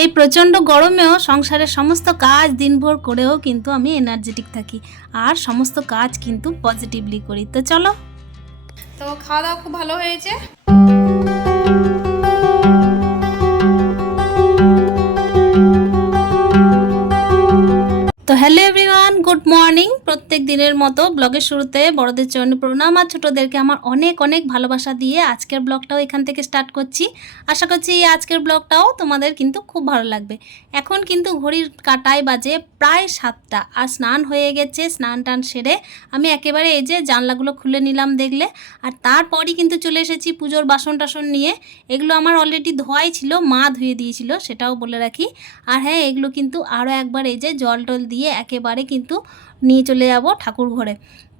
এই প্রচণ্ড গরমেও সংসারের সমস্ত কাজ দিনভর করেও কিন্তু আমি এনার্জেটিক থাকি। আর সমস্ত কাজ কিন্তু পজিটিভলি করি। তো চলো। তো খাওয়া দাওয়া খুব ভালো হয়েছে? তো হ্যালো এভরিওয়ান গুড মর্নিং প্রত্যেক দিনের মতো ব্লগের শুরুতে বড়দের জন্য প্রণাম আর ছোটোদেরকে আমার অনেক অনেক ভালোবাসা দিয়ে আজকের ব্লগটাও এখান থেকে স্টার্ট করছি। আশা করছি এই আজকের ব্লগটাও তোমাদের কিন্তু খুব ভালো লাগবে। এখন কিন্তু ঘড়ির কাটায় বাজে প্রায় সাতটা আর স্নান হয়ে গেছে, স্নান টান সেরে আমি একেবারে এই যে জানলাগুলো খুলে নিলাম দেখলে আর তারপরই কিন্তু চলে এসেছি পুজোর বাসন টাসন নিয়ে। এগুলো আমার অলরেডি ধোয়াই ছিল, মা ধুয়ে দিয়েছিল, সেটাও বলে রাখি। আর হ্যাঁ এগুলো কিন্তু আরও একবার এই যে জল টল দিয়ে একেবারে কিন্তু নিয়ে চলে যাব ঠাকুর ঘরে।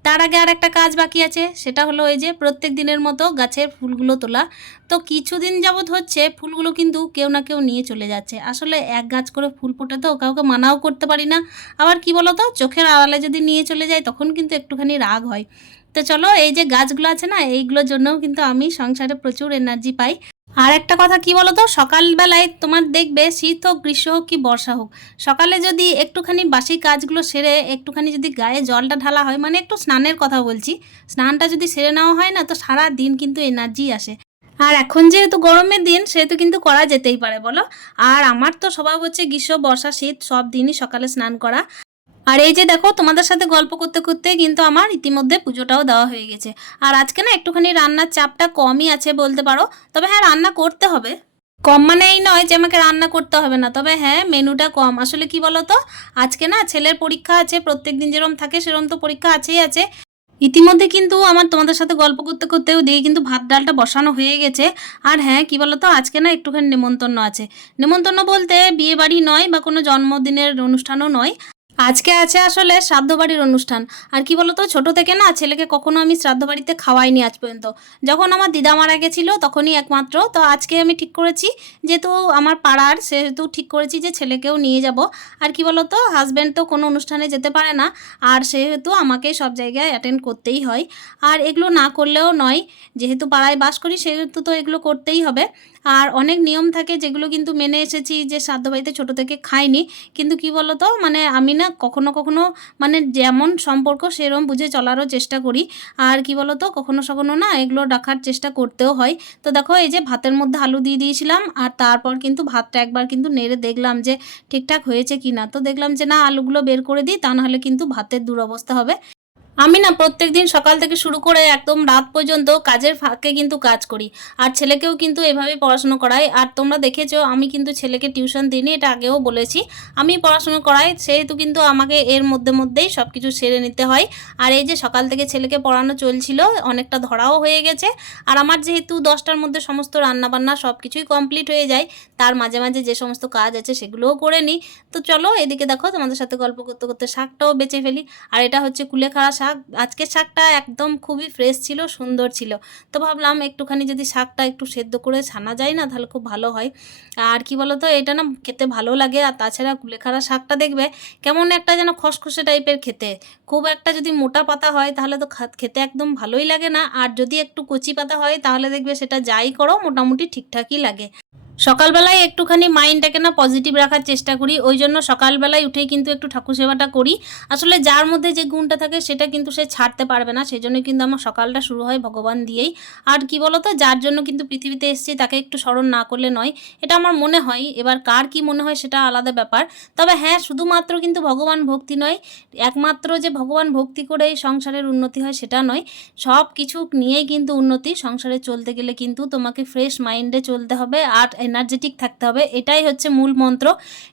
তার আগে আর একটা কাজ বাকি আছে, সেটা হলো এই যে প্রত্যেক দিনের মতো গাছের ফুলগুলো তোলা। তো কিছুদিন যাবৎ হচ্ছে ফুলগুলো কিন্তু কেউ না কেউ নিয়ে চলে যাচ্ছে। আসলে এক গাছ করে ফুল ফোটে তো কাউকে মানাও করতে পারি না। আবার কি বলো তো চোখের আড়ালে যদি নিয়ে চলে যায় তখন কিন্তু একটুখানি রাগ হয়। তো চলো এই যে গাছগুলো আছে না, এইগুলোর জন্যও কিন্তু আমি সংসারে প্রচুর এনার্জি পাই। আর একটা কথা কি বলো তো সকালবেলায় তোমার দেখবে শীত হোক, গ্রীষ্ম হোক কি বর্ষা হোক, সকালে যদি একটুখানি বাসি কাজগুলো সেরে একটুখানি যদি গায়ে জলটা ঢালা হয় মানে একটু স্নানের কথা বলছি, স্নানটা যদি সেরে নেওয়া হয় না, তো সারা দিন কিন্তু এনার্জি আসে। আর এখন যেহেতু গরমের দিন, সেহেতু কিন্তু করা যেতেই পারে, বলো? আর আমার তো স্বভাব হচ্ছে গ্রীষ্ম, বর্ষা, শীত সব দিনই সকালে স্নান করা। আর এই যে দেখো, তোমাদের সাথে গল্প করতে করতে কিন্তু আমার ইতিমধ্যে পুজোটাও দেওয়া হয়ে গেছে। আর আজকে না একটুখানি রান্নার চাপটা কমই আছে বলতে পারো। তবে হ্যাঁ রান্না করতে হবে। কম মানে এই নয় যে আমাকে রান্না করতে হবে না। তবে হ্যাঁ মেনুটা কম। আসলে কি তো আজকে না ছেলের পরীক্ষা আছে প্রত্যেক দিন যেরকম থাকে সেরকম তো পরীক্ষা আছেই আছে। ইতিমধ্যে কিন্তু আমার তোমাদের সাথে গল্প করতে করতে ওদিকে কিন্তু ভাত ডালটা বসানো হয়ে গেছে। আর হ্যাঁ কি বলতো, আজকে না একটুখানি নেমন্তন্ন আছে। নেমন্তন্ন বলতে বিয়ে বাড়ি নয় বা কোনো জন্মদিনের অনুষ্ঠানও নয়। আজকে আছে আসলে শ্রাদ্ধ বাড়ির অনুষ্ঠান। আর কি বলতো, ছোট থেকে না ছেলেকে কখনো আমি শ্রাদ্ধ বাড়িতে খাওয়াইনি আজ পর্যন্ত। যখন আমার দিদা মারা গেছিল তখনই একমাত্র। তো আজকে আমি ঠিক করেছি যেহেতু আমার পাড়ার, সেহেতু ঠিক করেছি যে ছেলেকেও নিয়ে যাব। আর কি বলতো হাজব্যান্ড তো কোনো অনুষ্ঠানে যেতে পারে না। আর সেহেতু আমাকে সব জায়গায় অ্যাটেন্ড করতেই হয়। আর এগুলো না করলেও নয়, যেহেতু পাড়ায় বাস করি সেহেতু তো এগুলো করতেই হবে। আর অনেক নিয়ম থাকে যেগুলো কিন্তু মেনে এসেছি যে শ্রাদ্ধ বাড়িতে ছোটো থেকে খাইনি। কিন্তু কি বলতো? মানে আমি না কখনো কখনো মানে যেমন সম্পর্ক সেরম বুঝে চলারও চেষ্টা করি। আর কি বলতো? কখনো কখনো না এগুলো রাখার চেষ্টা করতেও হয়। তো দেখো, এই যে ভাতের মধ্যে আলু দিয়ে দিয়েছিলাম আর তারপর কিন্তু ভাতটা একবার কিন্তু নেড়ে দেখলাম যে ঠিকঠাক হয়েছে কি না তো দেখলাম যে না, আলুগুলো বের করে দিই, তা নাহলে কিন্তু ভাতের দুরবস্থা হবে। আমি না প্রত্যেক দিন সকাল থেকে শুরু করে একদম রাত পর্যন্ত কাজের ফাঁকে কিন্তু কাজ করি। আর ছেলেকেও কিন্তু এভাবে পড়াশুনো করাই। আর তোমরা দেখেছ, আমি কিন্তু ছেলেকে টিউশন দিইনি, এটা আগেও বলেছি। আমি পড়াশুনো করাই, সেহেতু কিন্তু আমাকে এর মধ্যে মধ্যেই সব কিছু সেরে নিতে হয়। আর এই যে সকাল থেকে ছেলেকে পড়ানো চলছিল, অনেকটা ধরাও হয়ে গেছে। আর আমার যেহেতু দশটার মধ্যে সমস্ত রান্নাবান্না সব কিছুই কমপ্লিট হয়ে যায়, তার মাঝে মাঝে যে সমস্ত কাজ আছে সেগুলোও করে নিই। তো চলো, এদিকে দেখো, তোমাদের সাথে গল্প করতে করতে শাকটাও বেঁচে ফেলি। আর এটা হচ্ছে কুলেখাড়া শাক। আজকের শাকটা একদম খুবই ফ্রেশ ছিল, সুন্দর ছিল। তো ভাবলাম একটুখানি যদি শাকটা একটু সেদ্ধ করে ছানা যায় না, তাহলে খুব ভালো হয়। আর কি বলো তো এটা না খেতে ভালো লাগে, আর তাছাড়া কুলেখাড়া শাকটা দেখবে কেমন একটা যেন খসখসে টাইপের খেতে। খুব একটা যদি মোটা পাতা হয়, তাহলে তো খেতে একদম ভালোই লাগে না। আর যদি একটু কচি পাতা হয়, তাহলে দেখবে সেটা যাই করো, মোটামুটি ঠিকঠাকই লাগে। সকালবেলায় একটুখানি মাইন্ডটাকে না পজিটিভ রাখার চেষ্টা করি, ওই জন্য সকালবেলায় উঠেই কিন্তু একটু ঠাকুর সেবাটা করি। আসলে যার মধ্যে যে গুণটা থাকে সেটা কিন্তু সে ছাড়তে পারবে না সেই জন্য কিন্তু আমার সকালটা শুরু হয় ভগবান দিয়েই। আর কি বলতো, যার জন্য কিন্তু পৃথিবীতে এসেছি তাকে একটু স্মরণ না করলে নয়। এটা আমার মনে হয়, এবার কার কি মনে হয় সেটা আলাদা ব্যাপার। তবে হ্যাঁ শুধুমাত্র কিন্তু ভগবান ভক্তি নয়, একমাত্র যে ভগবান ভক্তি করেই সংসারের উন্নতি হয় সেটা নয়। সব কিছু নিয়েই কিন্তু উন্নতি, সংসারে চলতে গেলে কিন্তু তোমাকে ফ্রেশ মাইন্ডে চলতে হবে। আর এনার্জেটিক থাকতে হবে, এটাই হচ্ছে মূল মন্ত্র।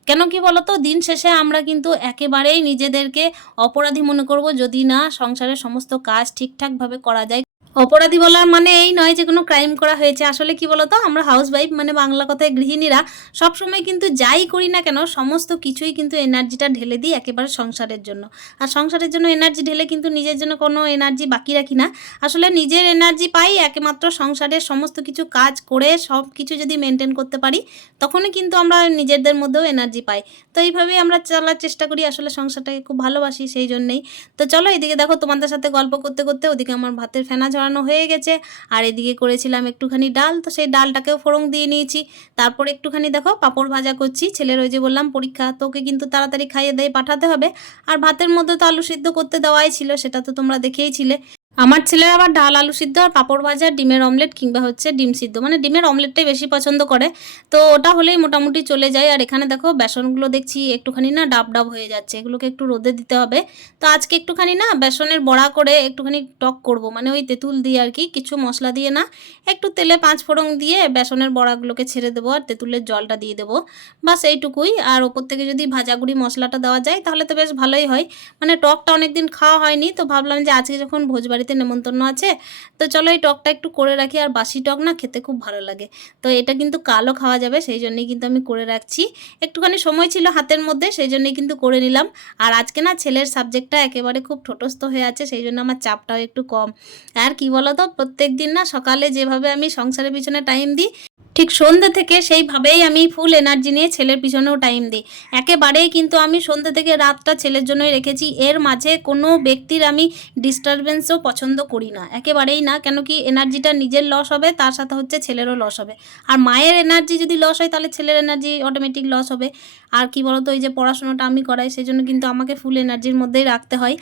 কেন কি বলতো? দিন শেষে আমরা কিন্তু একেবারেই নিজেদেরকে অপরাধী মনে করব যদি না সংসারের সমস্ত কাজ ঠিকঠাকভাবে করা যায়। অপরাধী বলার মানে এই নয় যে কোনো ক্রাইম করা হয়েছে। আসলে কি বলতো? আমরা হাউস ওয়াইফ মানে বাংলা কথায় গৃহিণীরা সবসময় কিন্তু যাই করি না কেন, সমস্ত কিছুই কিন্তু এনার্জিটা ঢেলে দিই একেবারে সংসারের জন্য। আর সংসারের জন্য এনার্জি ঢেলে কিন্তু নিজের জন্য কোনো এনার্জি বাকি রাখি না। আসলে নিজের এনার্জি পাই একমাত্র সংসারের সমস্ত কিছু কাজ করে, সব কিছু যদি মেনটেন করতে পারি, তখনই কিন্তু আমরা নিজেদের মধ্যেও এনার্জি পাই। তো এইভাবেই আমরা চলার চেষ্টা করি, আসলে সংসারটাকে খুব ভালোবাসি সেই জন্যেই। তো চলো এদিকে দেখো তোমাদের সাথে গল্প করতে করতে, ওদিকে আমার ভাতের ফেনা ঝরা সরানো হয়ে গেছে। আর এদিকে করেছিলাম একটুখানি ডাল, তো সেই ডালটাকেও ফোড়ং দিয়ে নিয়েছি। তারপর একটুখানি দেখো পাঁপড় ভাজা করছি। ছেলের ওই যে বললাম, পরীক্ষা তোকে কিন্তু তাড়াতাড়ি খাইয়ে দিয়ে, পাঠাতে হবে। আর ভাতের মধ্যে তো আলু সিদ্ধ করতে দেওয়াই ছিল, সেটা তো তোমরা দেখেইছিলে। আমার ছেলের আবার ডাল, আলু সিদ্ধ আর পাঁপড় ভাজা, ডিমের অমলেট কিংবা হচ্ছে ডিম সিদ্ধ। মানে ডিমের অমলেটটাই বেশি পছন্দ করে। তো ওটা হলেই মোটামুটি চলে যায়। আর এখানে দেখো বেসনগুলো দেখছি একটুখানি না ডাব ডাব হয়ে যাচ্ছে। এগুলোকে একটু রোদে দিতে হবে। তো আজকে একটুখানি না বেসনের বড়া করে একটুখানি টক করব। মানে ওই তেঁতুল দিয়ে আর কি, কিছু মশলা দিয়ে না একটু তেলে পাঁচ ফোড়ন দিয়ে বেসনের বড়াগুলোকে ছেড়ে দেবো আর তেঁতুলের জলটা দিয়ে দেবো। বাস এইটুকুই। আর ওপর থেকে যদি ভাজাগুড়ি মশলাটা দেওয়া যায় তাহলে তো বেশ ভালোই হয়। মানে টকটা অনেকদিন খাওয়া হয়নি। তো ভাবলাম যে আজকে যখন ভোজবাড়িতে নেমন্তন্ন আছে। তো চলো এই টকটা একটু করে রাখি আর বাসি টক না খেতে খুব ভালো লাগে। তো এটা কিন্তু কালো খাওয়া যাবে, সেই জন্যই কিন্তু আমি করে রাখছি। একটুখানি সময় ছিল হাতের মধ্যে, সেই জন্যই কিন্তু করে নিলাম। আর আজকে না ছেলের সাবজেক্টটা একেবারে খুব ঠোটস্থ হয়ে আছে, সেই জন্য আমার চাপটাও একটু কম। আর কি বলো তো প্রত্যেক দিন না সকালে যেভাবে আমি সংসারের পিছনে টাইম দিই, ঠিক সন্ধ্যে থেকে সেইভাবেই আমি ফুল এনার্জি নিয়ে ছেলের পিছনেও টাইম দিই। একেবারেই কিন্তু আমি সন্ধ্যে থেকে রাতটা ছেলের জন্যই রেখেছি। এর মাঝে কোনো ব্যক্তির আমি ডিস্টারবেন্সও পছন্দ করি না। একেবারেই না কেন কি এনার্জিটা নিজের লস হবে, তার সাথে হচ্ছে ছেলেরও লস হবে। আর মায়ের এনার্জি যদি লস হয়, তাহলে ছেলের এনার্জি অটোমেটিক লস হবে। আর কি বলতো ওই যে পড়াশোনাটা আমি করাই সেই জন্য কিন্তু আমাকে ফুল এনার্জির মধ্যেই রাখতে হয়।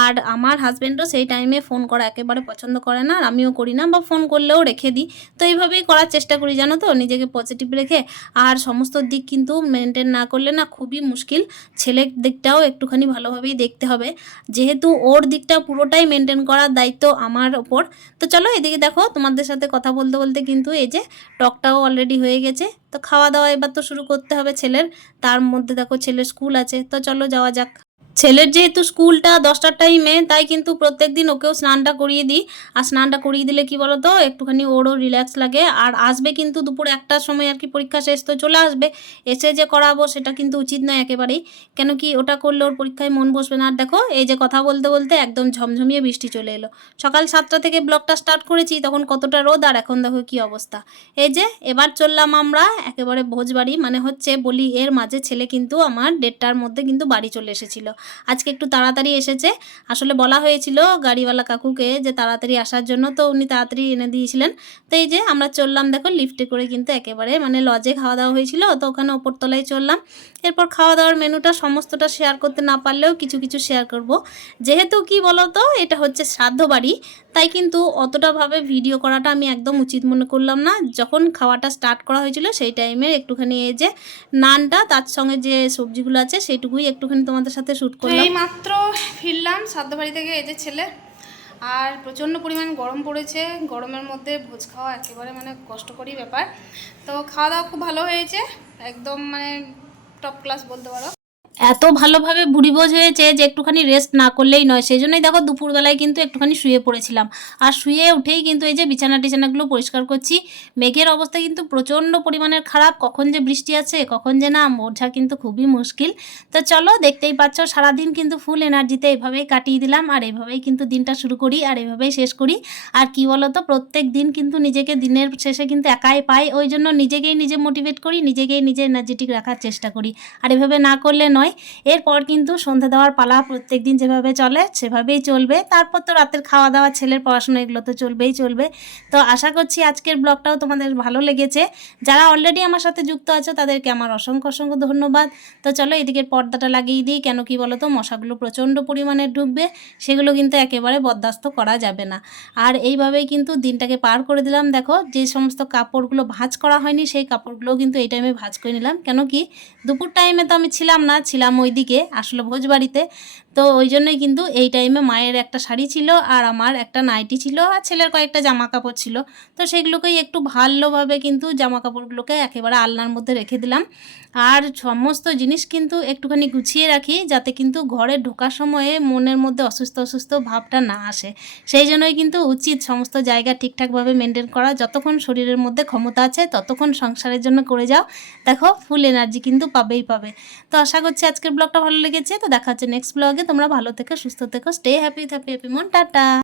আর আমার হাজব্যান্ডও সেই টাইমে ফোন করা একেবারে পছন্দ করে না, আর আমিও করি না, বা ফোন করলেও রেখে দিই। তো এইভাবেই করার চেষ্টা করি, জানো তো, নিজেকে পজিটিভ রেখে। আর সমস্ত দিক কিন্তু মেনটেন না করলে না খুবই মুশকিল। ছেলের দিকটাও একটুখানি ভালোভাবেই দেখতে হবে। যেহেতু ওর দিকটা পুরোটাই মেনটেন করার দায়িত্ব আমার ওপর। তো চলো এদিকে দেখো, তোমাদের সাথে কথা বলতে বলতে কিন্তু এই যে টকটাও অলরেডি হয়ে গেছে। তো খাওয়া দাওয়া এবার তো শুরু করতে হবে ছেলের। তার মধ্যে দেখো ছেলের স্কুল আছে। তো চলো যাওয়া যাক। ছেলের যেহেতু স্কুলটা দশটার টাইমে তাই কিন্তু প্রত্যেক দিন ওকেও স্নানটা করিয়ে দিই। আর স্নানটা করিয়ে দিলে কি বলো তো একটুখানি ওরও রিল্যাক্স লাগে। আর আসবে কিন্তু দুপুর একটার সময় আর কি পরীক্ষা শেষ তো চলে আসবে। এসে যে করাবো সেটা কিন্তু উচিত নয় একেবারেই। কেন কি ওটা করলে ওর পরীক্ষায় মন বসবে না। আর দেখো, এই যে কথা বলতে বলতে একদম ঝমঝমিয়ে বৃষ্টি চলে এলো। সকাল সাতটা থেকে ব্লগটা স্টার্ট করেছি, তখন কতটা রোদ আর এখন দেখো কি অবস্থা। এই যে এবার চললাম আমরা একেবারে ভোজবাড়ি মানে হচ্ছে বলি এর মাঝে ছেলে কিন্তু আমার দেড়টার মধ্যে কিন্তু বাড়ি চলে এসেছিল। আজকে একটু তাড়াতাড়ি এসেছে। আসলে বলা হয়েছিল গাড়িওয়ালা কাকুকে যে তাড়াতাড়ি আসার জন্য, তো উনি তাড়াতাড়ি এনে দিয়েছিলেন। তো এই যে আমরা চললাম, দেখো লিফটে করে কিন্তু একেবারে মানে লজে খাওয়া দাওয়া হয়েছিল, তো ওখানে ওপরতলায় চললাম। এরপর খাওয়া দাওয়ার মেনুটা সমস্তটা শেয়ার করতে না পারলেও কিছু কিছু শেয়ার করব। যেহেতু কি বলো তো এটা হচ্ছে শ্রাদ্ধ বাড়ি, তাই কিন্তু অতটাভাবে ভিডিও করাটা আমি একদম উচিত মনে করলাম না। যখন খাওয়াটা স্টার্ট করা হয়েছিল, সেই টাইমে একটুখানি এই যে নানটা, তার সঙ্গে যে সবজিগুলো আছে, সেইটুকুই একটুখানি তোমাদের সাথে শ্যুট তো করলাম। এই মাত্র ফিরলাম সাদ্য বাড়ি থেকে এই যে ছেলে। আর প্রচণ্ড পরিমাণ গরম পড়েছে। গরমের মধ্যে ভোজ খাওয়া একেবারে মানে কষ্টকরই ব্যাপার। তো খাওয়া দাওয়া খুব ভালো হয়েছে। একদম মানে টপ ক্লাস বলতে পারো। এত ভালোভাবে বুড়ি বোঝ হয়েছে যে একটুখানি রেস্ট না করলেই নয়। সেই জন্যই দেখো দুপুরবেলায় কিন্তু একটুখানি শুয়ে পড়েছিলাম। আর শুয়ে উঠেই কিন্তু এই যে বিছানা টিছানাগুলো পরিষ্কার করছি। মেঘের অবস্থা কিন্তু প্রচণ্ড পরিমাণের খারাপ। কখন যে বৃষ্টি আছে কখন যে না, বোঝা কিন্তু খুবই মুশকিল। তো চলো, দেখতেই পাচ্ছ সারাদিন কিন্তু ফুল এনার্জিতে এভাবেই কাটিয়ে দিলাম। আর এভাবেই কিন্তু দিনটা শুরু করি, আর এভাবেই শেষ করি। আর কি বলো তো প্রত্যেক দিন কিন্তু নিজেকে দিনের শেষে কিন্তু একাই পাই। ওই জন্য নিজেকেই নিজে মোটিভেট করি, নিজেকেই নিজে এনার্জেটিক রাখার চেষ্টা করি। আর এভাবে না করলে নয় এরপর কিন্তু সন্ধ্যা দেওয়ার পালা প্রত্যেক দিন যেভাবে চলে, সেভাবেই চলবে। তারপর তো রাতের খাওয়া দাওয়া ছেলের পড়াশোনা, এগুলো তো চলবেই চলবে। তো আশা করছি আজকের ব্লগটাও তোমাদের ভালো লেগেছে। যারা অলরেডি আমার সাথে যুক্ত আছো, তাদেরকে আমার অসংখ্য অসংখ্য ধন্যবাদ। তো চলো এদিকের পর্দাটা লাগিয়ে দিই। কেন কি বলো তো মশাগুলো প্রচণ্ড পরিমাণে ঢুকবে সেগুলো কিন্তু একেবারে বরদাস্ত করা যাবে না। আর এইভাবেই কিন্তু দিনটাকে পার করে দিলাম। দেখো, যে সমস্ত কাপড়গুলো ভাঁজ করা হয়নি, সেই কাপড়গুলোও কিন্তু এই টাইমে ভাঁজ করে নিলাম। কেন কি, দুপুর টাইমে তো আমি ছিলাম না ছিলাম ওইদিকে আসলে ভোজবাড়িতে। তো ওই জন্যই কিন্তু এই টাইমে মায়ের একটা শাড়ি ছিল আর আমার একটা নাইটি ছিল আর ছেলের কয়েকটা জামা কাপড় ছিল। তো সেগুলোকেই একটু ভালোভাবে কিন্তু জামা কাপড়গুলোকে একেবারে আলনার মধ্যে রেখে দিলাম। আর সমস্ত জিনিস কিন্তু একটুখানি গুছিয়ে রাখি যাতে কিন্তু ঘরে ঢোকার সময়ে মনের মধ্যে অসুস্থ অসুস্থ ভাবটা না আসে। সেই জন্যই কিন্তু উচিত সমস্ত জায়গা ঠিকঠাকভাবে মেনটেন করা। যতক্ষণ শরীরের মধ্যে ক্ষমতা আছে ততক্ষণ সংসারের জন্য করে যাও। দেখো ফুল এনার্জি কিন্তু পাবেই পাবে। তো আশা করছি আজকের ব্লগটা ভালো লেগেছে। তো দেখা হচ্ছে নেক্সট ব্লগে তোমরা ভালো থেকো সুস্থ থেকো স্টে হ্যাপি হ্যাপি হ্যাপি মন টাটা।